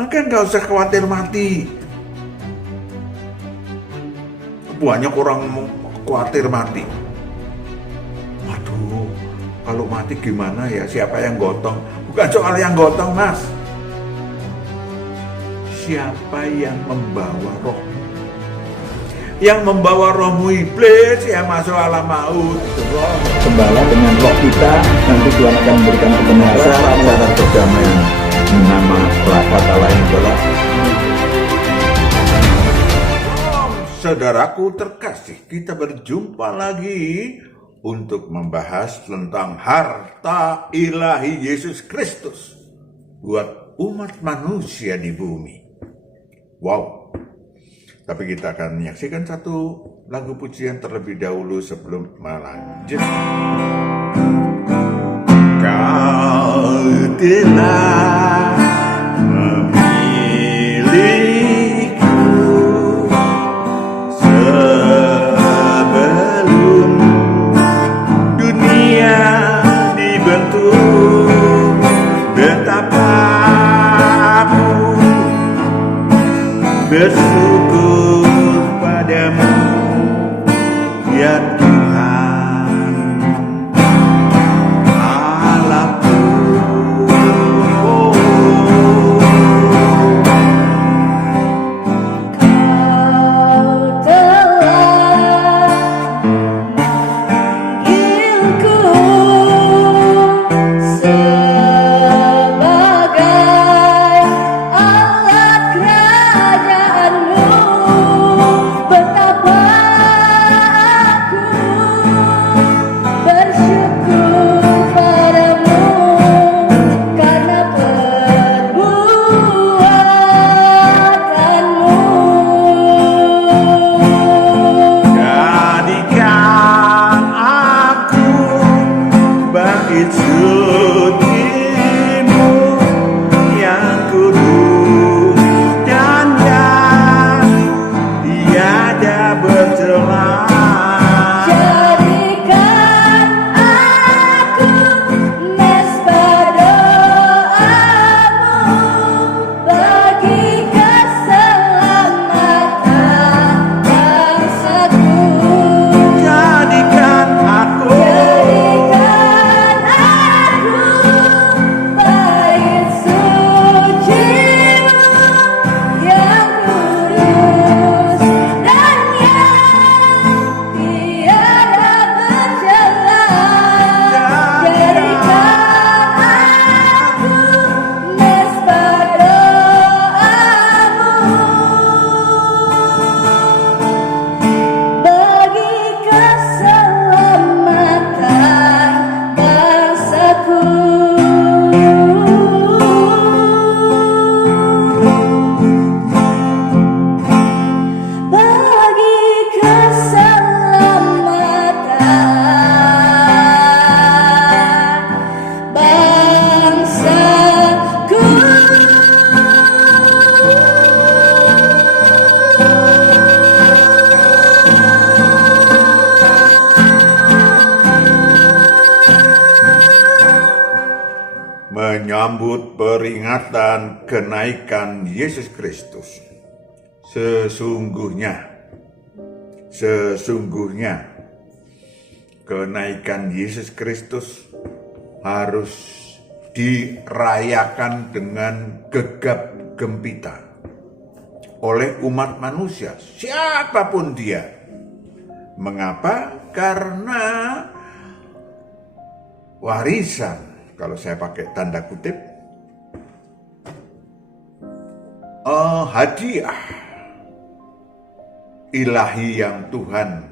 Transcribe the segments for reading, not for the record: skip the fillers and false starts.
Maka nggak usah khawatir mati. Banyak orang khawatir mati. Waduh, kalau mati gimana ya? Siapa yang gotong? Bukan soal yang gotong, Mas. Siapa yang membawa rohmu? Yang membawa rohmu iblis yang masuk alam maut. Gembala dengan roh kita, nanti Tuhan akan memberikan kebenaran. Syarat perdamaian. Nama kata lain adalah Saudaraku terkasih, kita berjumpa lagi untuk membahas tentang harta ilahi Yesus Kristus buat umat manusia di bumi. Wow. Tapi kita akan menyaksikan satu lagu pujian terlebih dahulu sebelum melanjut. Kau telah memilihku sebelum dunia dibentuk, betapa aku bersyukur padamu ya Tuhan Allahku. Kau telah memanggilku sebagai alat kerajaanmu, betapa aku bersyukur padamu karena perbuatanmu. Jadikan aku bait suci-Mu yang kudus dan tiada bercela. Jadikan aku mesbah doamu bagi keselamatan bangsaku. Jadikan aku bait suci-Mu yang kudus dan tiada bercela. Jadikan aku mesbah doamu bagi keselamatan bangsaku. Bagi keselamatan bangsaku. menyambut peringatan kenaikan Yesus Kristus. Sesungguhnya kenaikan Yesus Kristus harus dirayakan dengan gegap gempita oleh umat manusia, siapapun dia. Mengapa? Karena warisan, kalau saya pakai tanda kutip, hadiah ilahi yang Tuhan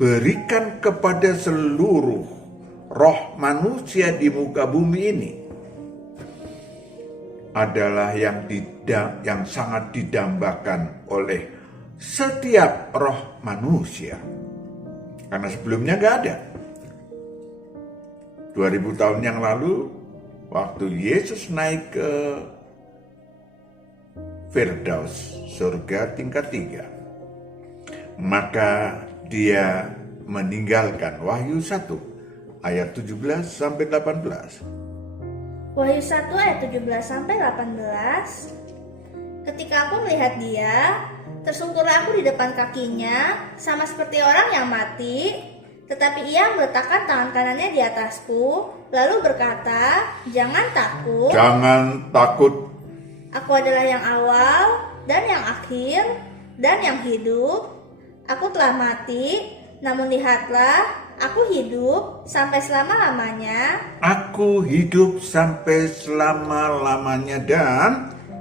berikan kepada seluruh roh manusia di muka bumi ini adalah yang sangat didambakan oleh setiap roh manusia. Karena sebelumnya gak ada. 2000 tahun yang lalu, waktu Yesus naik ke Firdaus, surga tingkat 3, maka dia meninggalkan Wahyu 1 ayat 17 sampai 18. Wahyu 1 ayat 17 sampai 18. Ketika aku melihat dia, tersungkurlah aku di depan kakinya, sama seperti orang yang mati. Tetapi ia meletakkan tangan kanannya di atasku, lalu berkata, "Jangan takut. Jangan takut. Aku adalah yang awal dan yang akhir dan yang hidup. Aku telah mati, namun lihatlah, aku hidup sampai selama-lamanya, Aku hidup sampai selama-lamanya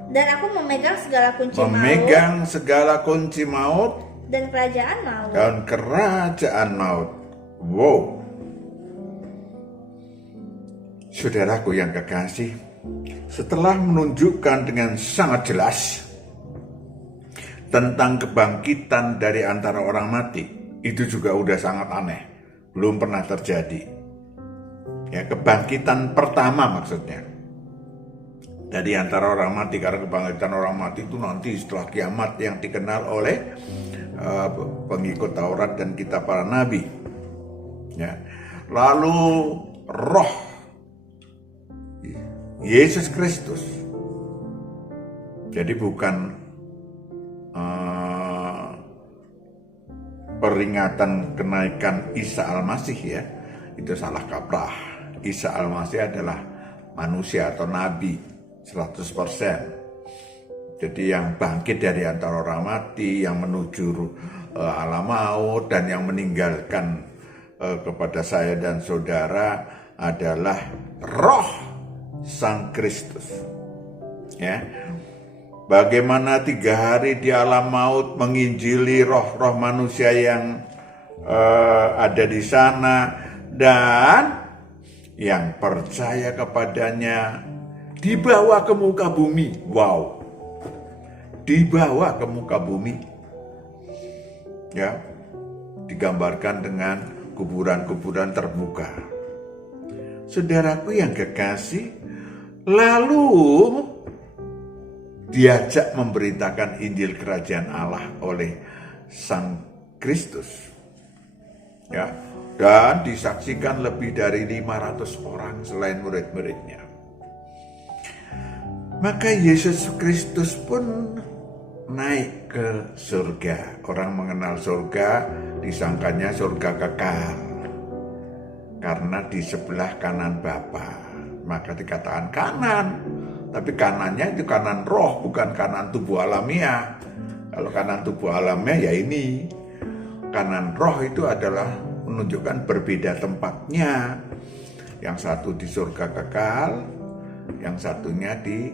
dan aku memegang segala kunci memegang segala kunci maut maut dan kerajaan maut." dan kerajaan maut. Wow. Saudaraku yang kekasih, setelah menunjukkan dengan sangat jelas tentang kebangkitan dari antara orang mati, itu juga udah sangat aneh, belum pernah terjadi. Ya, kebangkitan pertama maksudnya dari antara orang mati, karena kebangkitan orang mati itu nanti setelah kiamat yang dikenal oleh pengikut Taurat dan kitab para nabi. Ya. Lalu roh Yesus Kristus, jadi bukan peringatan kenaikan Isa Al-Masih ya, itu salah kaprah. Isa Al-Masih adalah manusia atau nabi 100%. Jadi yang bangkit dari antara orang mati, yang menuju alam maut, dan yang meninggalkan kepada saya dan saudara adalah roh Sang Kristus. Ya. Bagaimana 3 hari di alam maut menginjili roh-roh manusia yang ada di sana, dan yang percaya kepadanya dibawa ke muka bumi. Wow, dibawa ke muka bumi. Ya, digambarkan dengan kuburan-kuburan terbuka. Saudaraku yang kekasih, lalu diajak memberitakan Injil Kerajaan Allah oleh Sang Kristus. Ya, dan disaksikan lebih dari 500 orang selain murid-muridnya. Maka Yesus Kristus pun naik ke surga. Orang mengenal surga, disangkanya surga kekal, karena di sebelah kanan Bapa. Maka dikatakan kanan, tapi kanannya itu kanan roh, bukan kanan tubuh alamiah. Kalau kanan tubuh alamiah ya ini. Kanan roh itu adalah menunjukkan berbeda tempatnya. Yang satu di surga kekal, yang satunya di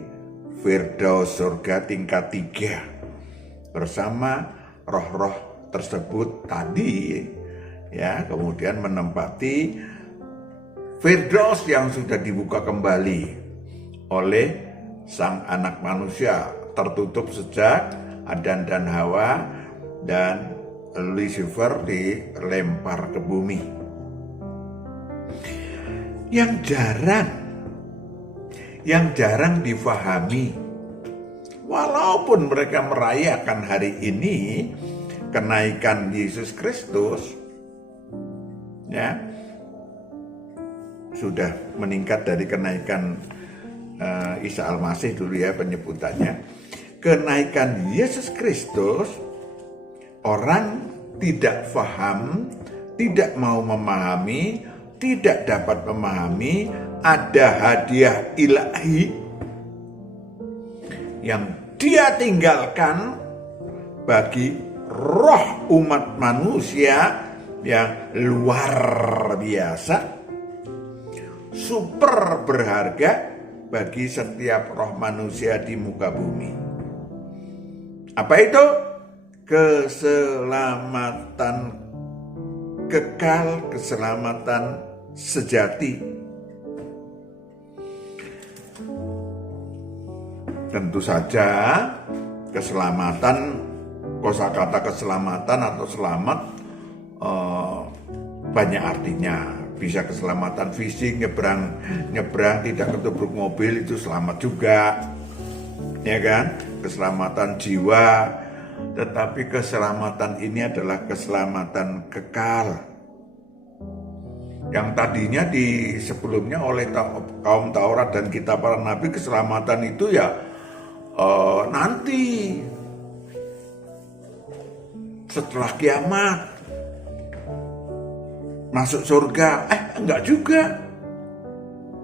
Firdaus, surga tingkat 3, bersama roh-roh tersebut tadi, ya, kemudian menempati Firdaus yang sudah dibuka kembali oleh Sang Anak Manusia, tertutup sejak Adan dan Hawa dan Lucifer dilempar ke bumi. Yang jarang difahami, walaupun mereka merayakan hari ini kenaikan Yesus Kristus, ya, sudah meningkat dari kenaikan Isa Al-Masih dulu ya penyebutannya. Kenaikan Yesus Kristus, orang tidak paham, tidak mau memahami, tidak dapat memahami. Ada hadiah ilahi yang dia tinggalkan bagi roh umat manusia yang luar biasa, super berharga bagi setiap roh manusia di muka bumi. Apa itu? Keselamatan kekal, keselamatan sejati. Tentu saja keselamatan, kosakata keselamatan atau selamat banyak artinya. Bisa keselamatan fisik, nyebrang tidak ketubruk mobil, itu selamat juga, ya kan? Keselamatan jiwa. Tetapi keselamatan ini adalah keselamatan kekal, yang tadinya sebelumnya oleh kaum Taurat dan kitab para nabi, keselamatan itu ya nanti setelah kiamat masuk surga. Enggak juga.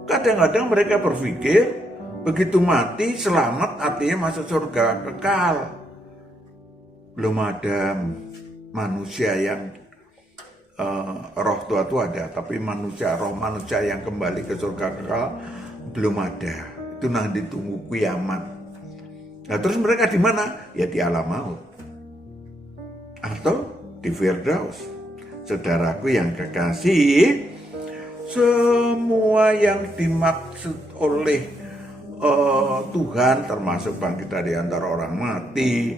Kadang-kadang mereka berpikir begitu mati selamat artinya masuk surga kekal. Belum ada manusia yang roh tua itu ada, tapi roh manusia yang kembali ke surga kekal belum ada. Itu nanti ditunggu kiamat. Nah terus mereka di mana? Ya di alam maut atau di Firdaus. Saudaraku yang kekasih, semua yang dimaksud oleh Tuhan, termasuk bangkit dari antara orang mati,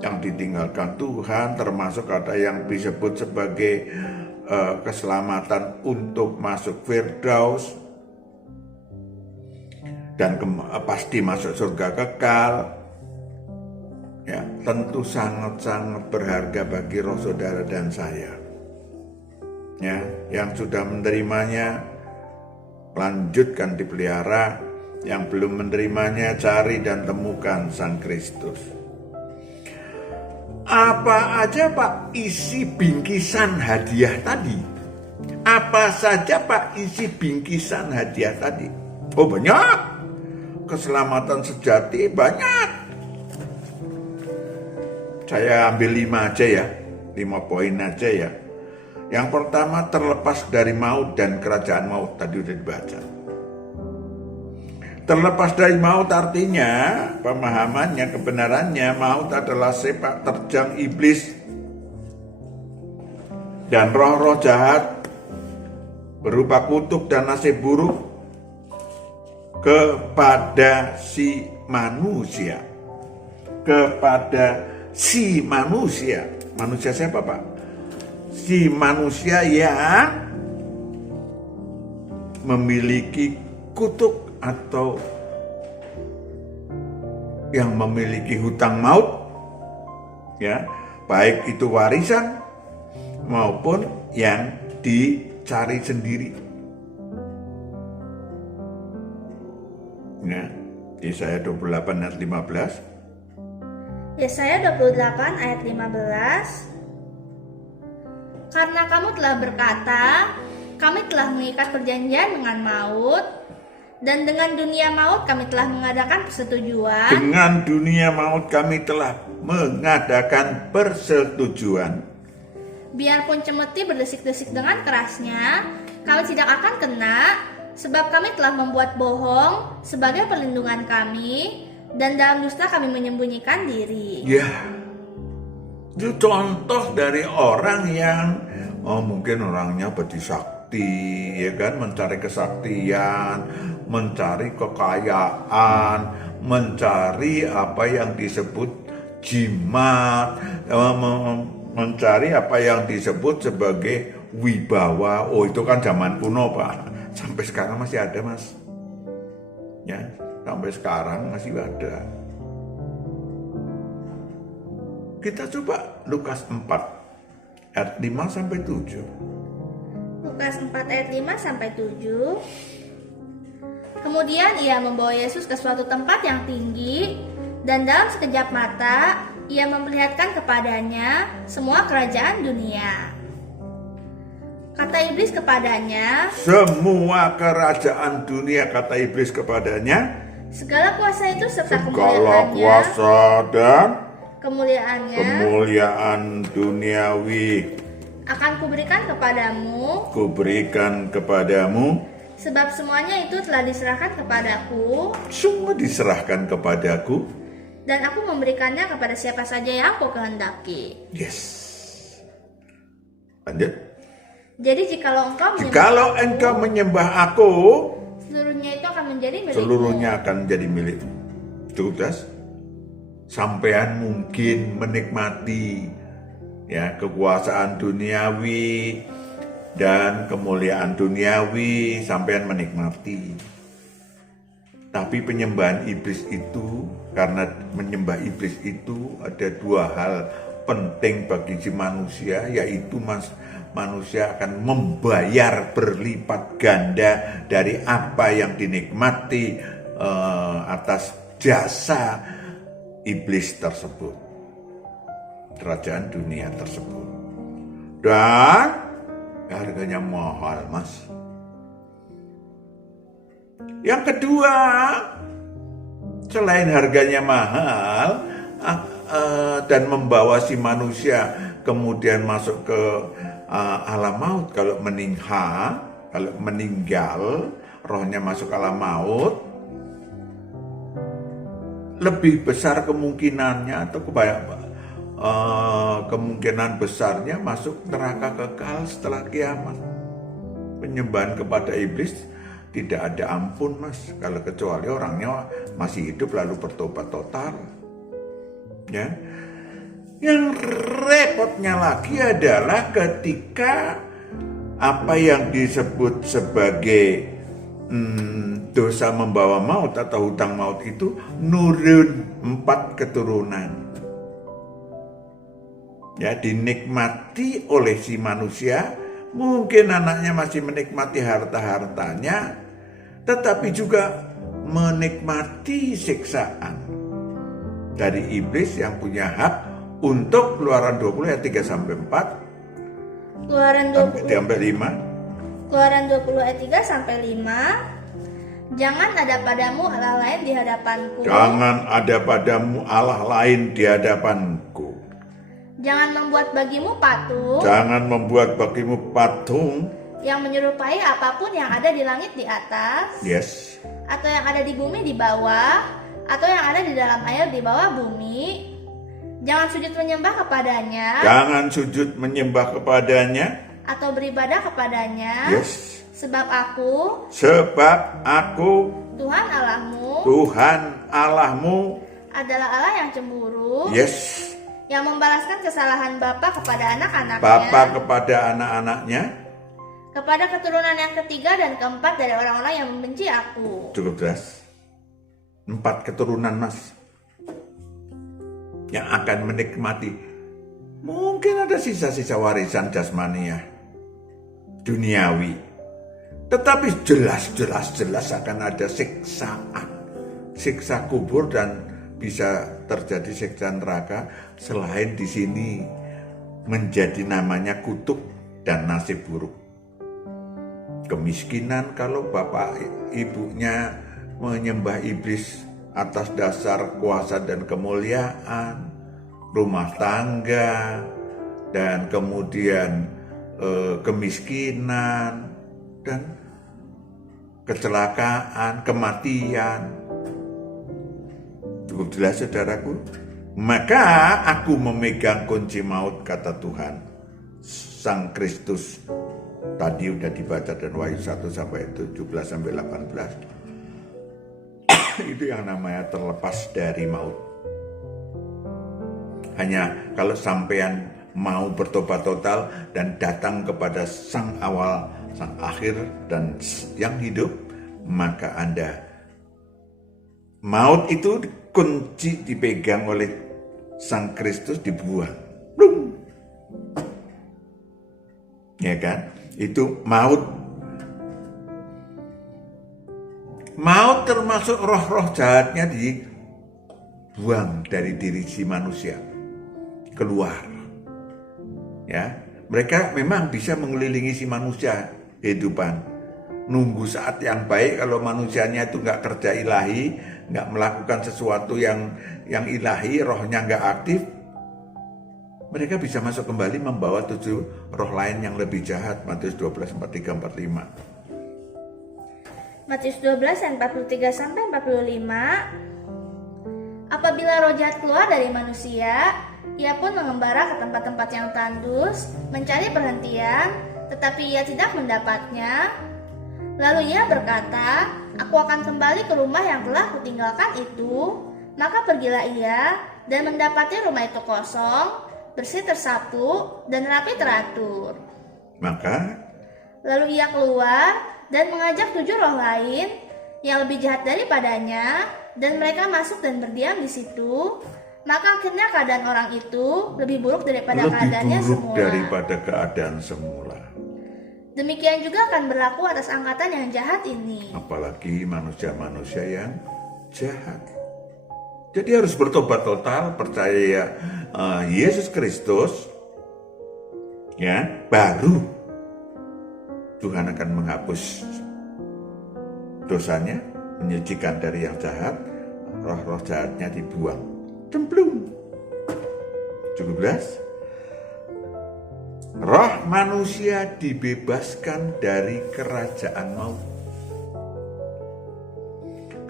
yang ditinggalkan Tuhan, termasuk ada yang disebut sebagai keselamatan untuk masuk Firdaus dan pasti masuk surga kekal. Ya, tentu sangat-sangat berharga bagi roh saudara dan saya. Ya, yang sudah menerimanya lanjutkan dipelihara, yang belum menerimanya cari dan temukan Sang Kristus. Apa aja Pak isi bingkisan hadiah tadi? Apa saja Pak isi bingkisan hadiah tadi? Oh banyak. Keselamatan sejati banyak. Saya ambil 5 aja ya, 5 poin aja ya. Yang pertama, terlepas dari maut dan kerajaan maut, tadi udah dibaca. Terlepas dari maut artinya, pemahamannya, kebenarannya, maut adalah sepak terjang iblis dan roh-roh jahat berupa kutuk dan nasib buruk kepada si manusia. Kepada si manusia. Manusia siapa Pak? Si manusia yang memiliki kutuk atau yang memiliki hutang maut, ya, baik itu warisan maupun yang dicari sendiri. Ya, Yesaya 28 ayat 15. Yesaya 28 ayat 15. Karena kamu telah berkata, kami telah mengikat perjanjian dengan maut, dan dengan dunia maut kami telah mengadakan persetujuan. Dengan dunia maut kami telah mengadakan persetujuan. Biarpun cemeti berdesik-desik dengan kerasnya, kami tidak akan kena, sebab kami telah membuat bohong sebagai perlindungan kami, dan dalam dusta kami menyembunyikan diri. Ya, itu contoh dari orang yang mungkin orangnya sakti, ya kan, mencari kesaktian, mencari kekayaan, mencari apa yang disebut jimat, mencari apa yang disebut sebagai wibawa. Oh itu kan zaman kuno Pak, sampai sekarang masih ada Mas. Ya, sampai sekarang masih ada. Kita coba Lukas 4 ayat 5 sampai 7. Lukas 4 ayat 5 sampai 7. Kemudian ia membawa Yesus ke suatu tempat yang tinggi, dan dalam sekejap mata ia memperlihatkan kepadanya semua kerajaan dunia. Kata iblis kepadanya, semua kerajaan dunia, kata iblis kepadanya, segala kuasa itu serta segala kuasa dan kemuliaan duniawi akan kuberikan kepadamu, sebab semuanya itu telah diserahkan kepadaku, semua diserahkan kepadaku, dan aku memberikannya kepada siapa saja yang aku kehendaki. Yes. Lanjut. Jadi jikalau engkau menyembah aku, seluruhnya itu akan menjadi milikmu. Seluruhnya akan menjadi milikmu. Cukup das? Sampean mungkin menikmati ya kekuasaan duniawi dan kemuliaan duniawi, sampean menikmati. Tapi penyembahan iblis itu, karena menyembah iblis itu ada dua hal penting bagi si manusia, yaitu manusia akan membayar berlipat ganda dari apa yang dinikmati atas jasa iblis tersebut, kerajaan dunia tersebut. Dan harganya mahal, Mas. Yang kedua, selain harganya mahal dan membawa si manusia kemudian masuk ke alam maut, kalau meninggal, rohnya masuk alam maut, lebih besar kemungkinannya atau kemungkinan besarnya masuk neraka kekal setelah kiamat. Penyembahan kepada iblis tidak ada ampun, Mas, kalau kecuali orangnya masih hidup lalu bertobat total. Ya. Yang repotnya lagi adalah ketika apa yang disebut sebagai dosa membawa maut atau hutang maut itu nurun 4 keturunan. Ya, dinikmati oleh si manusia. Mungkin anaknya masih menikmati harta-hartanya, tetapi juga menikmati siksaan dari iblis yang punya hak untuk Keluaran 20 ayat 3 sampai 4. Keluaran 20 sampai 5. Keluaran 20 ayat 3 sampai 5. Jangan ada padamu Allah lain di hadapanku. Jangan ada padamu Allah lain di hadapanku. Jangan membuat bagimu patung. Jangan membuat bagimu patung yang menyerupai apapun yang ada di langit di atas. Yes. Atau yang ada di bumi di bawah, atau yang ada di dalam air di bawah bumi. Jangan sujud menyembah kepadanya. Jangan sujud menyembah kepadanya. Atau beribadah kepadanya. Yes. Sebab aku Tuhan Allahmu adalah Allah yang cemburu. Yes. Yang membalaskan kesalahan bapa kepada anak-anaknya. Bapa kepada anak-anaknya. Kepada keturunan yang ketiga dan keempat dari orang-orang yang membenci aku. Cukup jelas. 4 keturunan, Mas, yang akan menikmati. Mungkin ada sisa-sisa warisan jasmania duniawi, tetapi jelas akan ada siksaan, siksa kubur, dan bisa terjadi siksa neraka. Selain di sini menjadi namanya kutuk dan nasib buruk. Kemiskinan kalau bapak ibunya menyembah iblis atas dasar kuasa dan kemuliaan, rumah tangga, dan kemudian kemiskinan dan kecelakaan, kematian. Cukup jelas, saudaraku. Maka aku memegang kunci maut, kata Tuhan. Sang Kristus tadi udah dibaca dan Wahyu 1 sampai 17 sampai 18. Itu yang namanya terlepas dari maut. Hanya kalau sampean mau bertobat total dan datang kepada Sang Awal, Sang Akhir, dan yang hidup, maka Anda, maut itu kunci dipegang oleh Sang Kristus, dibuang. Blum. Ya kan? Itu maut. Maut termasuk roh-roh jahatnya dibuang dari diri si manusia. Keluar. Ya, mereka memang bisa mengelilingi si manusia kehidupan. Nunggu saat yang baik. Kalau manusianya itu nggak kerja ilahi, nggak melakukan sesuatu yang ilahi, rohnya nggak aktif, mereka bisa masuk kembali membawa 7 roh lain yang lebih jahat. Matius 12, 43, 45. Matius 12 ayat 43 sampai 45. Apabila roh jahat keluar dari manusia, ia pun mengembara ke tempat-tempat yang tandus, mencari perhentian, tetapi ia tidak mendapatnya. Lalu ia berkata, aku akan kembali ke rumah yang telah kutinggalkan itu. Maka pergilah ia dan mendapati rumah itu kosong, bersih tersapu, dan rapi teratur. Maka lalu ia keluar dan mengajak 7 roh lain yang lebih jahat daripadanya, dan mereka masuk dan berdiam di situ. Maka akhirnya keadaan orang itu lebih buruk daripada keadaan semula. Demikian juga akan berlaku atas angkatan yang jahat ini. Apalagi manusia-manusia yang jahat. Jadi harus bertobat total, percaya Yesus Kristus, ya, baru Tuhan akan menghapus dosanya, menyucikan dari yang jahat, roh-roh jahatnya dibuang. Cemplung. 17. Roh manusia dibebaskan dari kerajaan maut.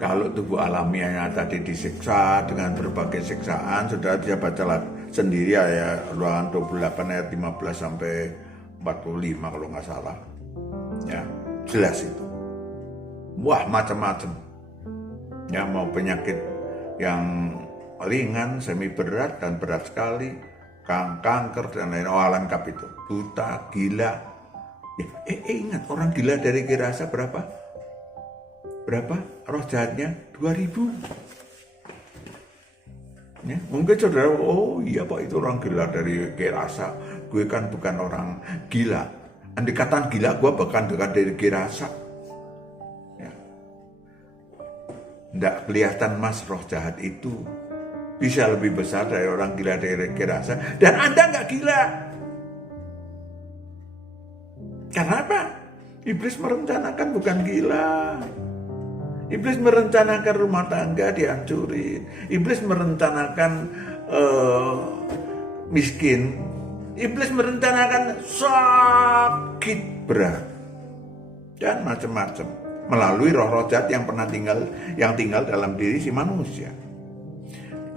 Kalau tubuh alamiahnya tadi disiksa dengan berbagai siksaan, sudah dia baca sendiri ya, Luangan 28 ayat 15 sampai 45 kalau nggak salah. Ya, jelas itu. Wah, macam-macam. Ya, mau penyakit yang ringan, semi berat dan berat sekali, kanker dan lain, lengkap itu. Buta, gila. Ya, ingat, orang gila dari Gerasa berapa? Roh jahatnya 2000. Ya, mungkin saudara, oh iya Pak, itu orang gila dari Gerasa. Gue kan bukan orang gila. Andai kata gila, gue bahkan dekat dari Gerasa. Ya. Nggak kelihatan mas, roh jahat itu bisa lebih besar dari orang gila dari Gerasa. Dan Anda nggak gila. Karena apa? Iblis merencanakan bukan gila. Iblis merencanakan rumah tangga dihancurin. Iblis merencanakan miskin. Iblis merencanakan sakit berat dan macam-macam melalui roh-roh jahat yang tinggal dalam diri si manusia.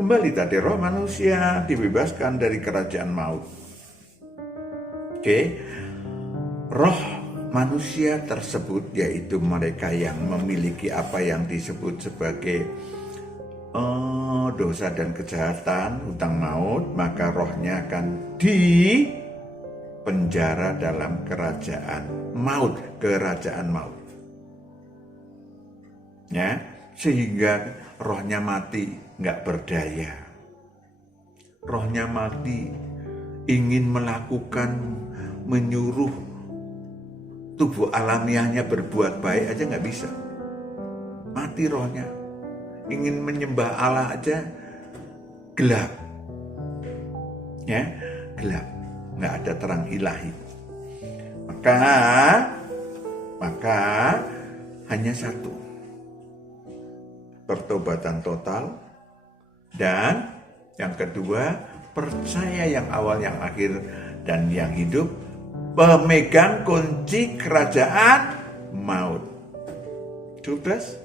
Kembali tadi, roh manusia dibebaskan dari kerajaan maut. Oke. Roh manusia tersebut yaitu mereka yang memiliki apa yang disebut sebagai dosa dan kejahatan, hutang maut, maka rohnya akan dipenjara dalam kerajaan maut. Ya, sehingga rohnya mati, nggak berdaya. Rohnya mati, ingin menyuruh tubuh alamiahnya berbuat baik aja nggak bisa. Mati rohnya. Ingin menyembah Allah aja gelap. Ya, gelap. Nggak ada terang ilahi. Maka hanya satu. Pertobatan total. Dan yang kedua, percaya yang awal, yang akhir, dan yang hidup, pemegang kunci kerajaan maut. 12.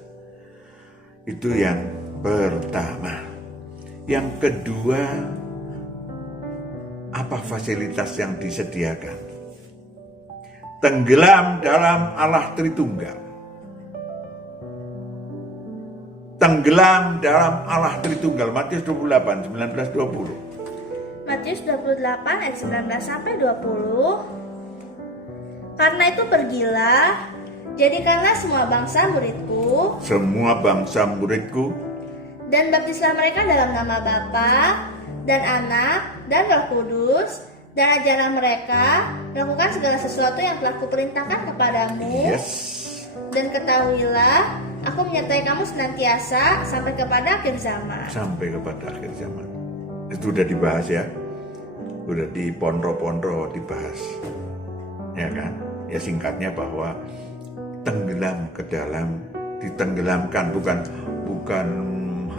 Itu yang pertama. Yang kedua, apa fasilitas yang disediakan? Tenggelam dalam Allah Tritunggal. Tenggelam dalam Allah Tritunggal. Matius 28, 19-20. Matius 28 ayat 19 sampai 20. Karena itu pergilah, jadikanlah semua bangsa muridku, dan baptislah mereka dalam nama Bapa dan Anak dan Roh Kudus, dan ajarlah mereka melakukan segala sesuatu yang telah kuperintahkan kepadamu. Yes. Dan ketahuilah, aku menyertai kamu senantiasa sampai kepada akhir zaman. Sampai kepada akhir zaman. Itu udah dibahas ya. Udah di pondro-pondro dibahas. Ya kan? Ya singkatnya bahwa tenggelam ke dalam, ditenggelamkan, bukan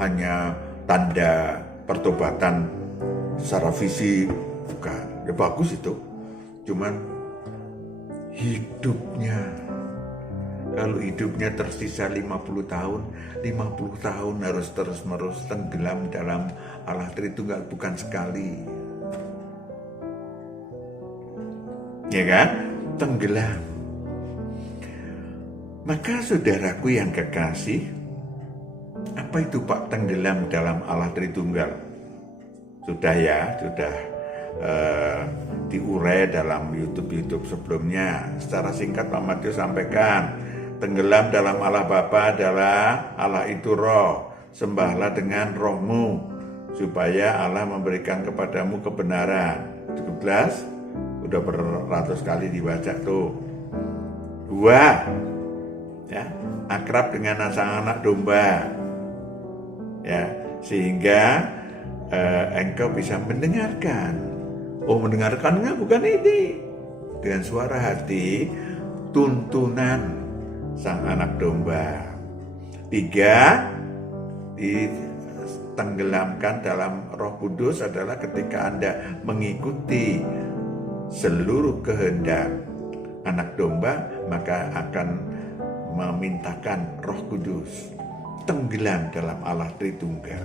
hanya tanda pertobatan secara fisik, bukan. Ya bagus itu. Cuman hidupnya, kalau hidupnya tersisa 50 tahun harus terus-menerus tenggelam dalam Allah Tritunggal, bukan sekali. Ya kan? Tenggelam. Maka saudaraku yang kekasih, apa itu Pak tenggelam dalam Allah Tritunggal? Sudah diurai dalam YouTube sebelumnya. Secara singkat Pak Matius sampaikan, tenggelam dalam Allah Bapa adalah Allah itu roh. Sembahlah dengan rohmu supaya Allah memberikan kepadamu kebenaran. 17. Udah beratus kali dibaca tuh. 2. Ya, akrab dengan sang anak domba. Ya, sehingga engkau bisa mendengarkan. Oh, mendengarkannya bukan ini, dengan suara hati tuntunan sang anak domba. 3, ditenggelamkan dalam Roh Kudus adalah ketika Anda mengikuti seluruh kehendak anak domba, maka akan memintakan Roh Kudus. Tenggelam dalam Allah Tritunggal.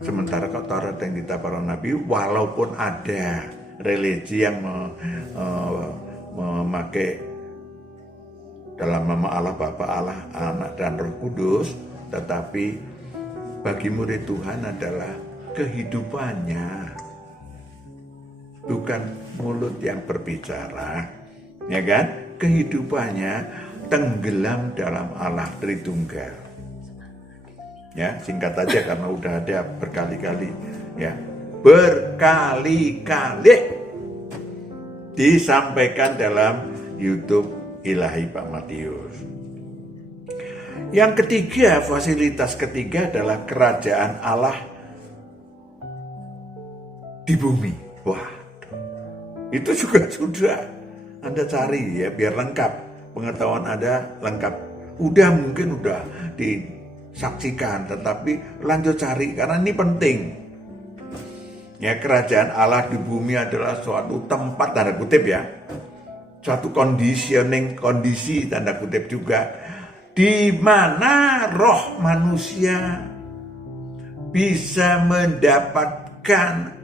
Sementara Taurat dan kitab para nabi, walaupun ada religi yang memakai dalam nama Allah Bapa, Allah, Anak, dan Roh Kudus, tetapi bagi murid Tuhan adalah kehidupannya, bukan mulut yang berbicara, ya kan? Kehidupannya tenggelam dalam Allah Tritunggal. Ya, singkat aja karena udah ada berkali-kali, ya, berkali-kali disampaikan dalam YouTube Ilahi Pak Matius. Yang ketiga, fasilitas ketiga adalah kerajaan Allah di bumi. Wah, itu juga sudah Anda cari ya, biar lengkap pengetahuan Anda lengkap. Mungkin udah disaksikan, tetapi lanjut cari karena ini penting. Ya, kerajaan Allah di bumi adalah suatu tempat, tanda kutip ya, suatu kondisi tanda kutip juga, di mana roh manusia bisa mendapatkan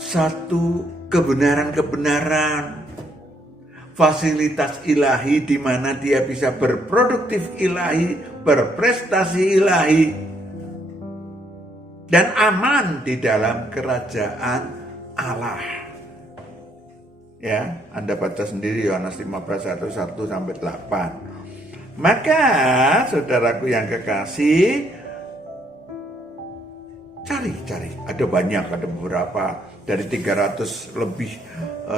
satu kebenaran-kebenaran, fasilitas ilahi di mana dia bisa berproduktif ilahi, berprestasi ilahi, dan aman di dalam kerajaan Allah. Ya, Anda baca sendiri Yohanes 15:1-1-8. Maka, saudaraku yang kekasih, cari. Ada banyak, ada beberapa, dari 300 lebih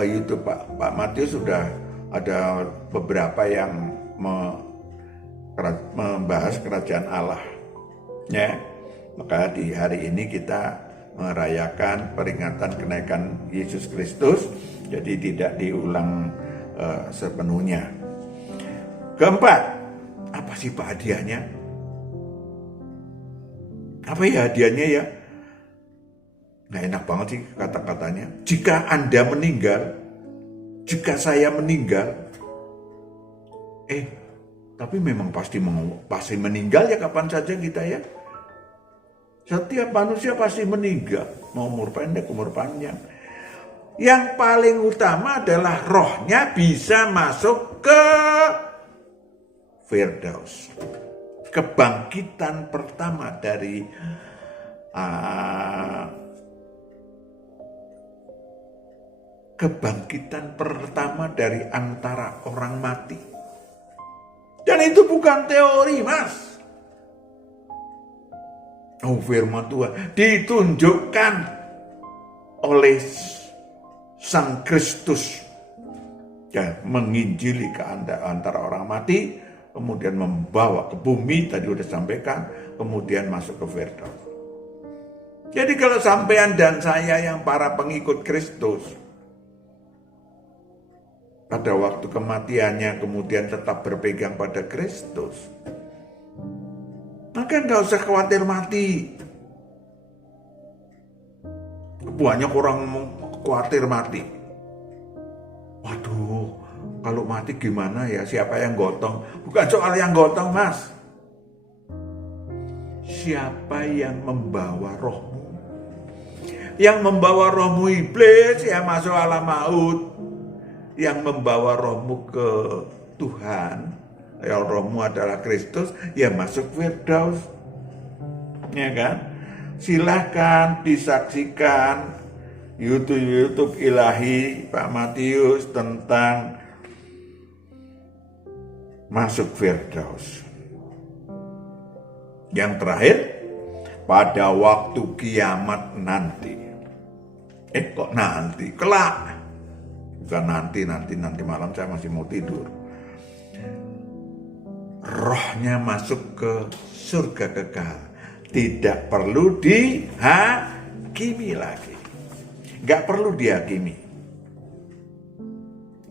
YouTube Pak Matius sudah ada beberapa yang membahas kerajaan Allah. Ya, maka di hari ini kita merayakan peringatan kenaikan Yesus Kristus, jadi tidak diulang sepenuhnya. Keempat, apa sih Pak hadiahnya? Apa ya hadiahnya ya? Nggak enak banget sih kata-katanya. Jika Anda meninggal, jika saya meninggal, tapi memang pasti meninggal ya, kapan saja kita ya. Setiap manusia pasti meninggal, mau umur pendek, umur panjang. Yang paling utama adalah rohnya bisa masuk ke Firdaus. Kebangkitan pertama dari antara orang mati. Dan itu bukan teori, Mas. Oh, firman Tuhan ditunjukkan oleh Sang Kristus, ya, menginjili ke antara orang mati, kemudian membawa ke bumi, tadi udah sampaikan, kemudian masuk ke Firdaus. Jadi kalau sampean dan saya yang para pengikut Kristus, pada waktu kematiannya kemudian tetap berpegang pada Kristus, maka nggak usah khawatir mati. Banyak orang khawatir mati. Waduh, kalau mati gimana ya? Siapa yang gotong? Bukan soal yang gotong, Mas. Siapa yang membawa rohmu? Yang membawa rohmu iblis, ya masuk alam maut. Yang membawa rohmu ke Tuhan, ya rohmu adalah Kristus, ya masuk Firdaus. Ya kan? Silahkan disaksikan YouTube Ilahi Pak Matius tentang masuk Firdaus. Yang terakhir, pada waktu kiamat nanti. Kok nanti? Kelak. Bukan nanti malam saya masih mau tidur. rohnya masuk ke surga kekal. Tidak perlu dihakimi lagi. Gak perlu dihakimi.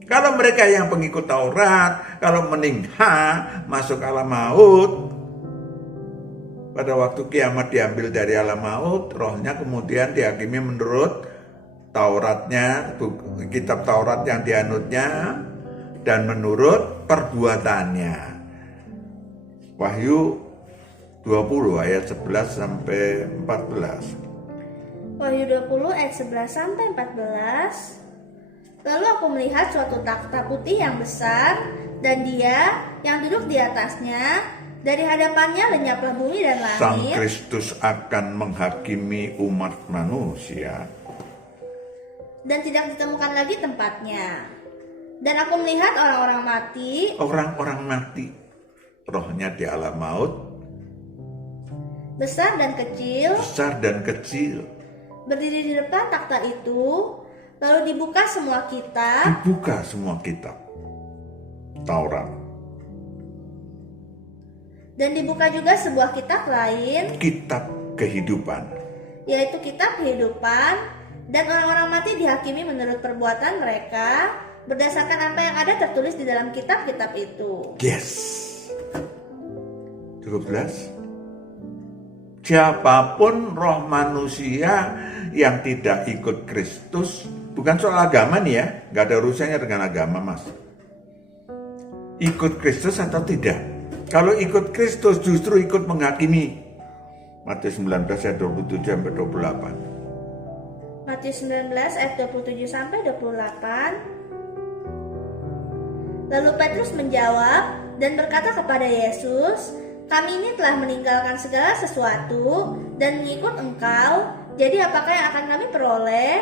Kalau mereka yang pengikut Taurat, kalau meninggal masuk alam maut, pada waktu kiamat diambil dari alam maut, rohnya kemudian dihakimi menurut Tauratnya, kitab Taurat yang dianutnya, dan menurut perbuatannya. Wahyu 20 ayat 11 sampai 14. Wahyu 20 ayat 11 sampai 14. Lalu aku melihat suatu takhta putih yang besar, dan Dia yang duduk di atasnya, dari hadapannya lenyaplah bumi dan langit. Sang Kristus akan menghakimi umat manusia. Dan tidak ditemukan lagi tempatnya. Dan aku melihat orang-orang mati. Orang-orang mati, rohnya di alam maut, Besar dan kecil. besar dan kecil, Berdiri di depan takhta itu. Lalu dibuka semua kitab. dibuka semua kitab Taurat. Dan dibuka juga sebuah kitab lain, Kitab kehidupan. yaitu kitab kehidupan. Dan orang-orang mati dihakimi menurut perbuatan mereka, berdasarkan apa yang ada tertulis di dalam kitab-kitab itu. Yes. Cukup jelas? Siapapun roh manusia yang tidak ikut Kristus, bukan soal agama nih ya, gak ada urusannya dengan agama mas. Ikut Kristus atau tidak? Kalau ikut Kristus justru ikut menghakimi. Matius 19 ayat 27 sampai 28. Matius 19 ayat 27 sampai 28. Lalu Petrus menjawab dan berkata kepada Yesus, "Kami ini telah meninggalkan segala sesuatu dan mengikut Engkau. Jadi apakah yang akan kami peroleh?"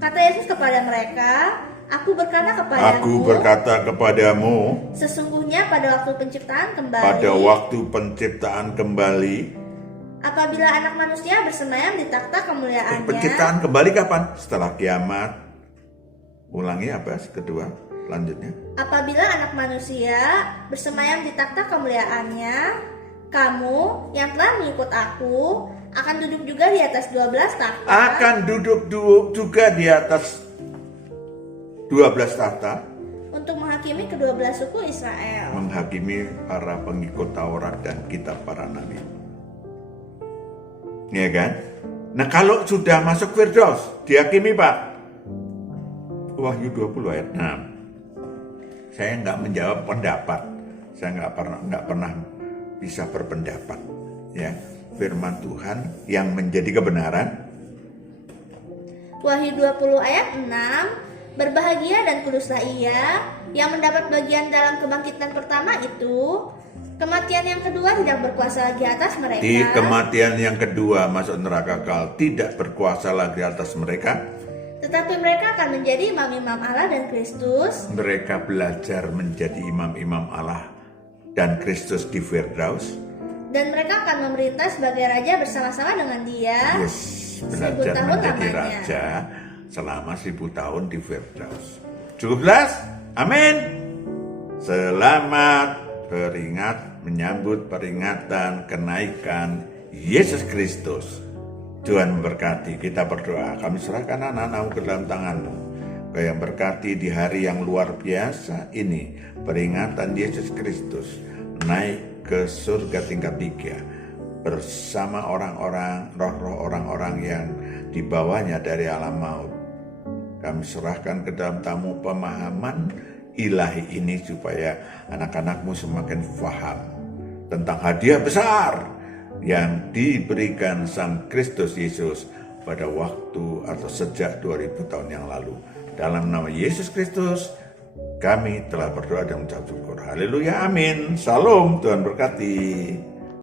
Kata Yesus kepada mereka, Aku berkata kepadamu, sesungguhnya pada waktu penciptaan kembali, apabila anak manusia bersemayam di takhta kemuliaannya. Penciptaan kembali kapan? Setelah kiamat. Ulangi apa kedua? Lanjutnya. Apabila anak manusia bersemayam di takhta kemuliaannya, kamu yang telah mengikut aku akan duduk juga di atas 12 takhta. Akan duduk juga di atas 12 takhta. Untuk menghakimi kedua-belah suku Israel. Menghakimi para pengikut Taurat dan kitab para nabi. Ya kan? Nah kalau sudah masuk Firdaus, dihakimi Pak. Wahyu 20 ayat 6. Saya nggak menjawab pendapat. Saya nggak pernah bisa berpendapat. Ya, firman Tuhan yang menjadi kebenaran. Wahyu 20 ayat 6. Berbahagia dan kuduslah ia yang mendapat bagian dalam kebangkitan pertama itu. Kematian yang kedua tidak berkuasa lagi atas mereka. Di kematian yang kedua masuk neraka kekal tidak berkuasa lagi atas mereka. Tetapi mereka akan menjadi imam-imam Allah dan Kristus. Mereka belajar menjadi imam-imam Allah dan Kristus di Firdaus. Dan mereka akan memerintah sebagai raja bersama-sama dengan Dia. Yes, belajar tahun menjadi lamanya. raja selama 1000 tahun di Firdaus. Cukup jelas? Amin. Selamat menyambut peringatan kenaikan Yesus Kristus. Tuhan memberkati. Kita berdoa. Kami serahkan anak-anakmu ke dalam tangan-Mu. Kau yang berkati di hari yang luar biasa ini, peringatan Yesus Kristus naik ke surga tingkat 3 bersama orang-orang, roh-roh orang-orang yang dibawanya dari alam maut. Kami serahkan ke dalam tamu pemahaman ilahi ini supaya anak-anakmu semakin faham tentang hadiah besar yang diberikan Sang Kristus Yesus pada waktu atau sejak 2000 tahun yang lalu. Dalam nama Yesus Kristus kami telah berdoa dan mengucap syukur. Haleluya, amin. Salam, Tuhan berkati.